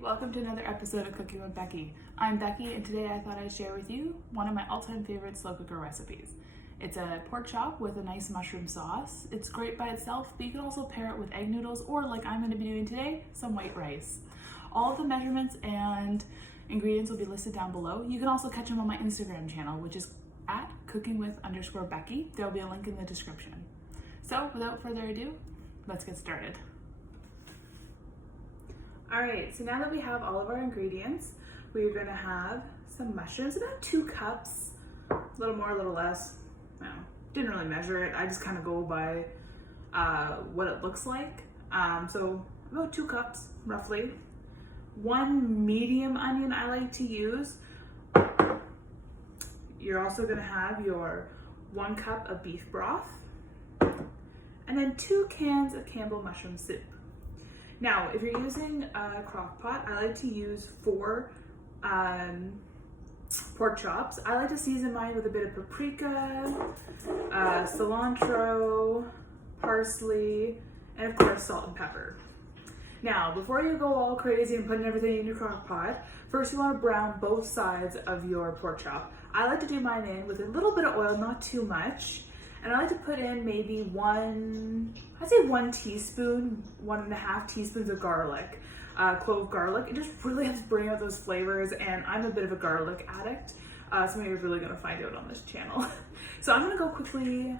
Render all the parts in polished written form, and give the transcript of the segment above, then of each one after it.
welcome to another episode of Cooking with Becky. I'm Becky, and today I thought I'd share with you one of my all-time favorite slow cooker recipes. It's a pork chop with a nice mushroom sauce. It's great by itself, but you can also pair it with egg noodles or, like I'm going to be doing today, some white rice. All of the measurements and ingredients will be listed down below. You can also catch them on my Instagram channel, which is at cookingwith_Becky. There'll be a link in the description. So without further ado, let's get started. All right, so now that we have all of our ingredients, we're gonna have some mushrooms, about 2 cups, a little more, a little less. No, didn't really measure it. I just kind of go by what it looks like. So about 2 cups, roughly. 1 medium onion I like to use. You're also gonna have your 1 cup of beef broth, and then 2 cans of Campbell mushroom soup. Now, if you're using a crock pot, I like to use 4 pork chops. I like to season mine with a bit of paprika, cilantro, parsley, and of course salt and pepper. Now, before you go all crazy and putting everything in your crock pot, first you want to brown both sides of your pork chop. I like to do mine in with a little bit of oil, not too much. And I like to put in maybe 1 teaspoon, 1.5 teaspoons of garlic, clove garlic. It just really helps bring out those flavors, and I'm a bit of a garlic addict. Something you're really gonna find out on this channel. So I'm gonna go quickly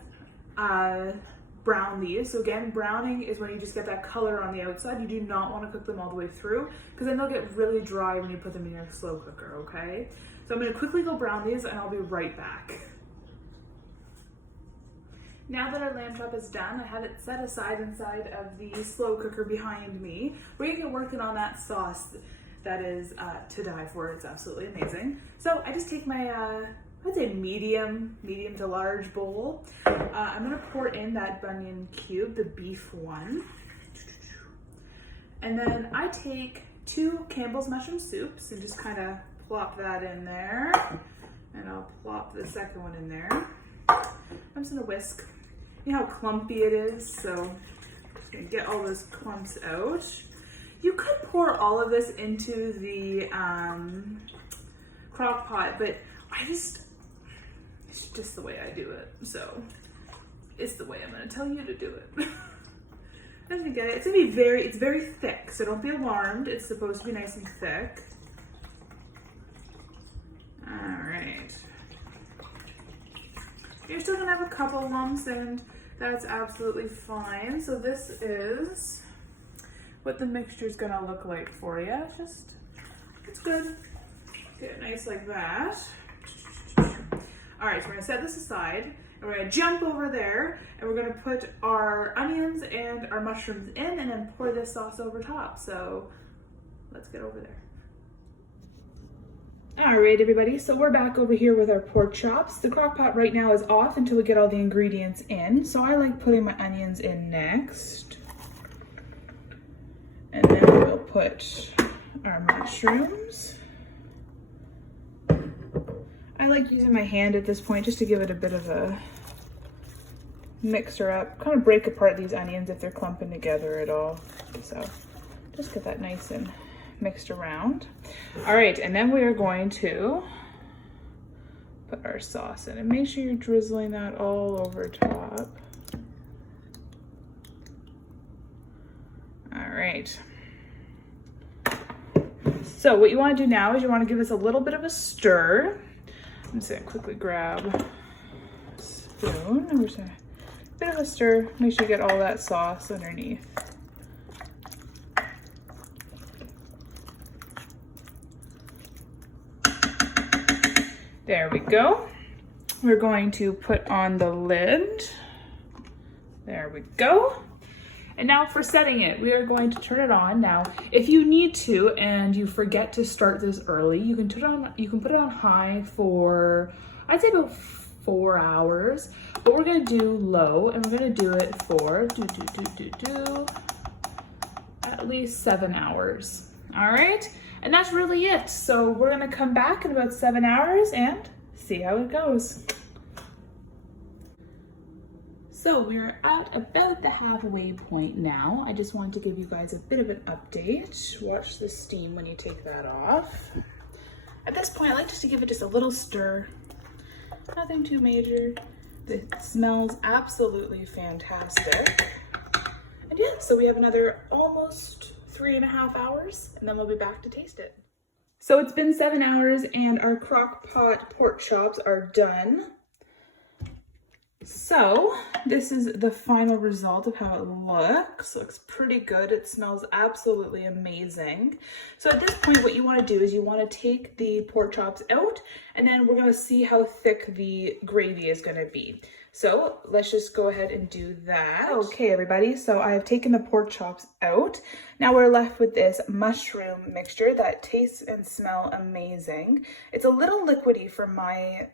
brown these. So again, browning is when you just get that color on the outside. You do not wanna cook them all the way through, because then they'll get really dry when you put them in your slow cooker, okay? So I'm gonna quickly go brown these, and I'll be right back. Now that our lamb chop is done, I have it set aside inside of the slow cooker behind me. We're gonna get working on that sauce that is to die for. It's absolutely amazing. So I just take my, I'd say medium to large bowl. I'm gonna pour in that bunion cube, the beef one. And then I take 2 Campbell's mushroom soups and just kind of plop that in there. And I'll plop the second one in there. I'm just gonna whisk. You know how clumpy it is, so I'm just gonna get all those clumps out. You could pour all of this into the crock pot, but it's just the way I do it. So it's the way I'm gonna tell you to do it. I'm gonna get it. It's very thick, so don't be alarmed. It's supposed to be nice and thick. All right. You're still gonna have a couple lumps, and that's absolutely fine. So this is what the mixture is gonna look like for you. It's good. Get it nice like that. All right, so we're gonna set this aside, and we're gonna jump over there, and we're gonna put our onions and our mushrooms in, and then pour this sauce over top. So let's get over there. All right, everybody, so we're back over here with our pork chops. The crock pot right now is off until we get all the ingredients in. So I like putting my onions in next. And then we'll put our mushrooms. I like using my hand at this point just to give it a bit of a mixer up. Kind of break apart these onions if they're clumping together at all. So just get that nice and mixed around. All right, and then we are going to put our sauce in, and make sure you're drizzling that all over top. All right. So what you want to do now is you want to give this a little bit of a stir. I'm just gonna quickly grab a spoon, and we're just gonna a bit of a stir. Make sure you get all that sauce underneath. There we go. We're going to put on the lid. There we go. And now for setting it, we are going to turn it on. Now, if you need to and you forget to start this early, you can put it on high for, I'd say about 4 hours. But we're gonna do low, and we're gonna do it for at least 7 hours. All right? And that's really it. So we're gonna come back in about 7 hours and see how it goes. So we're at about the halfway point now. I just wanted to give you guys a bit of an update. Watch the steam when you take that off. At this point, I like just to give it just a little stir. Nothing too major. It smells absolutely fantastic. And yeah, so we have another almost 3.5 hours and then we'll be back to taste it. So it's been 7 hours and our crock pot pork chops are done. So this is the final result of how it looks. Looks pretty good. It smells absolutely amazing. So at this point, what you want to do is you want to take the pork chops out, and then we're going to see how thick the gravy is going to be. So let's just go ahead and do that. Okay, everybody. So I have taken the pork chops out. Now we're left with this mushroom mixture that tastes and smells amazing. It's a little liquidy for my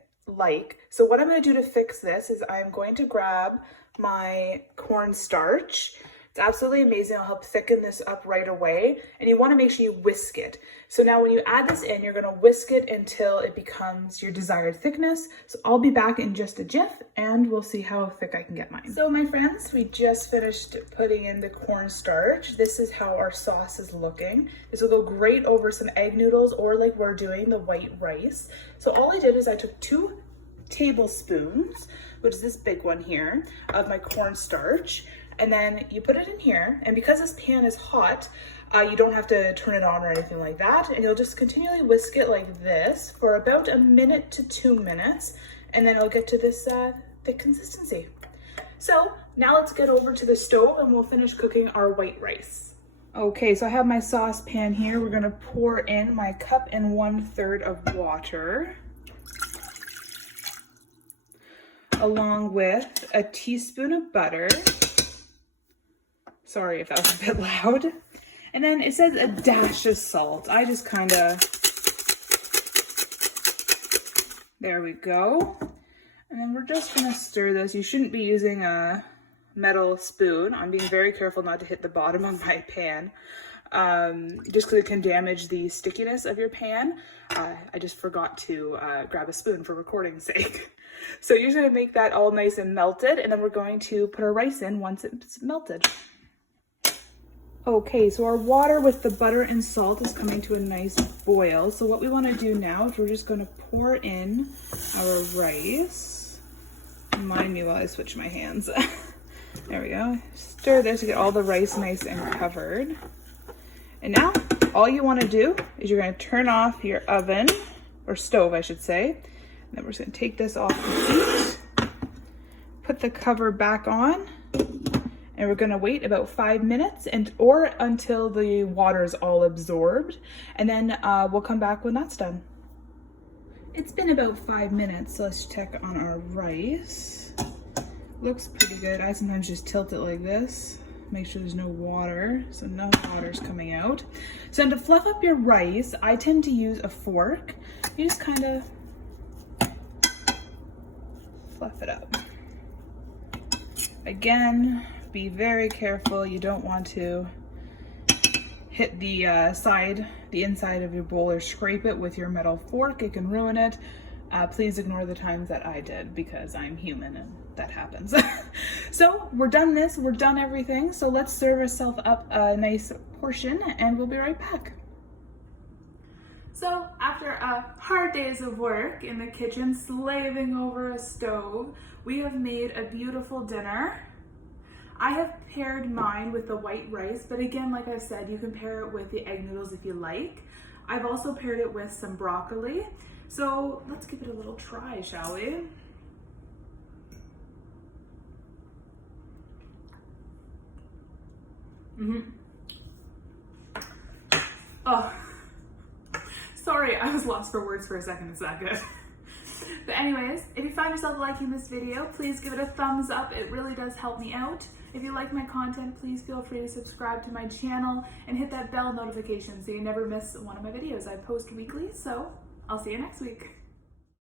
so what I'm going to do to fix this is I'm going to grab my cornstarch. It's absolutely amazing. I'll help thicken this up right away. And you want to make sure you whisk it. So now when you add this in, you're going to whisk it until it becomes your desired thickness. So I'll be back in just a jiff and we'll see how thick I can get mine. So my friends, we just finished putting in the cornstarch. This is how our sauce is looking. This will go great over some egg noodles or like we're doing the white rice. So all I did is I took 2 tablespoons, which is this big one here, of my cornstarch. And then you put it in here, and because this pan is hot, you don't have to turn it on or anything like that. And you'll just continually whisk it like this for about 1 minute to 2 minutes, and then it'll get to this thick consistency. So now let's get over to the stove and we'll finish cooking our white rice. Okay, so I have my saucepan here. We're gonna pour in my 1 1/3 cup of water, along with a teaspoon of butter. Sorry if that was a bit loud. And then it says a dash of salt. I just kind of, there we go. And then we're just gonna stir this. You shouldn't be using a metal spoon. I'm being very careful not to hit the bottom of my pan, just because it can damage the stickiness of your pan. I just forgot to grab a spoon for recording's sake. So you're just gonna make that all nice and melted, and then we're going to put our rice in once it's melted. Okay, so our water with the butter and salt is coming to a nice boil. So what we want to do now is we're just going to pour in our rice. Remind me while I switch my hands. There we go. Stir this to get all the rice nice and covered. And now all you want to do is you're going to turn off your oven, or stove I should say. And then we're just going to take this off the heat, put the cover back on, and we're gonna wait about 5 minutes or until the water is all absorbed, and then we'll come back when that's done. It's been about 5 minutes, so let's check on our rice. Looks pretty good. I sometimes just tilt it like this, make sure there's no water, so no water's coming out. So to fluff up your rice, I tend to use a fork. You just kind of fluff it up. Again, be very careful. You don't want to hit the inside of your bowl or scrape it with your metal fork. It can ruin it. Please ignore the times that I did, because I'm human and that happens. So we're done we're done everything. So let's serve ourselves up a nice portion and we'll be right back. So after a hard days of work in the kitchen, slaving over a stove, we have made a beautiful dinner. I have paired mine with the white rice, but again, like I've said, you can pair it with the egg noodles if you like. I've also paired it with some broccoli. So let's give it a little try, shall we? Oh, sorry, I was lost for words for a second. It's that good. But anyways, if you find yourself liking this video, please give it a thumbs up. It really does help me out. If you like my content, please feel free to subscribe to my channel and hit that bell notification so you never miss one of my videos. I post weekly, so I'll see you next week.